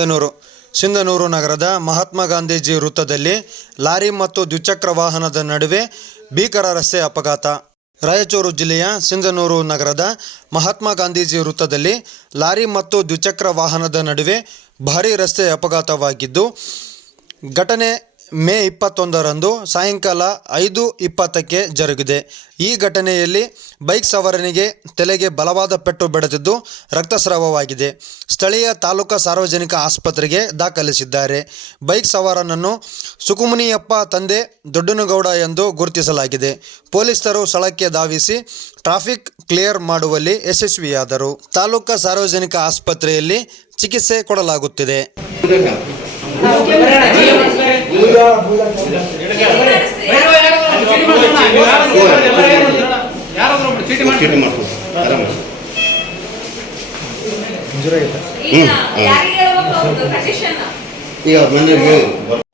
ಸಿಂಧನೂರು. ಸಿಂಧನೂರು ನಗರದ ಮಹಾತ್ಮ ಗಾಂಧೀಜಿ ವೃತ್ತದಲ್ಲಿ ಲಾರಿ ಮತ್ತು ದ್ವಿಚಕ್ರ ವಾಹನದ ನಡುವೆ ಭೀಕರ ರಸ್ತೆ ಅಪಘಾತ. ರಾಯಚೂರು ಜಿಲ್ಲೆಯ ಸಿಂಧನೂರು ನಗರದ ಮಹಾತ್ಮ ಗಾಂಧೀಜಿ ವೃತ್ತದಲ್ಲಿ ಲಾರಿ ಮತ್ತು ದ್ವಿಚಕ್ರ ವಾಹನದ ನಡುವೆ ಭಾರೀ ರಸ್ತೆ ಅಪಘಾತವಾಗಿದ್ದು, ಘಟನೆ ಮೇ ಇಪ್ಪತ್ತೊಂದರಂದು ಸಾಯಂಕಾಲ ಐದು ಇಪ್ಪತ್ತಕ್ಕೆ ಜರುಗಿದೆ. ಈ ಘಟನೆಯಲ್ಲಿ ಬೈಕ್ ಸವಾರನಿಗೆ ತಲೆಗೆ ಬಲವಾದ ಪೆಟ್ಟು ಬೆಳೆದಿದ್ದು ರಕ್ತಸ್ರಾವವಾಗಿದೆ. ಸ್ಥಳೀಯ ತಾಲೂಕಾ ಸಾರ್ವಜನಿಕ ಆಸ್ಪತ್ರೆಗೆ ದಾಖಲಿಸಿದ್ದಾರೆ. ಬೈಕ್ ಸವಾರನನ್ನು ಸುಕುಮುನಿಯಪ್ಪ ತಂದೆ ದೊಡ್ಡನಗೌಡ ಎಂದು ಗುರುತಿಸಲಾಗಿದೆ. ಪೊಲೀಸರು ಸ್ಥಳಕ್ಕೆ ಧಾವಿಸಿ ಟ್ರಾಫಿಕ್ ಕ್ಲಿಯರ್ ಮಾಡುವಲ್ಲಿ ಯಶಸ್ವಿಯಾದರು. ತಾಲೂಕಾ ಸಾರ್ವಜನಿಕ ಆಸ್ಪತ್ರೆಯಲ್ಲಿ ಚಿಕಿತ್ಸೆ ಕೊಡಲಾಗುತ್ತಿದೆ. ಚೀಟಿ ಆರಾಮ ಈಗ ಅವ್ರ ಮನೆಯವ್ರಿಗೆ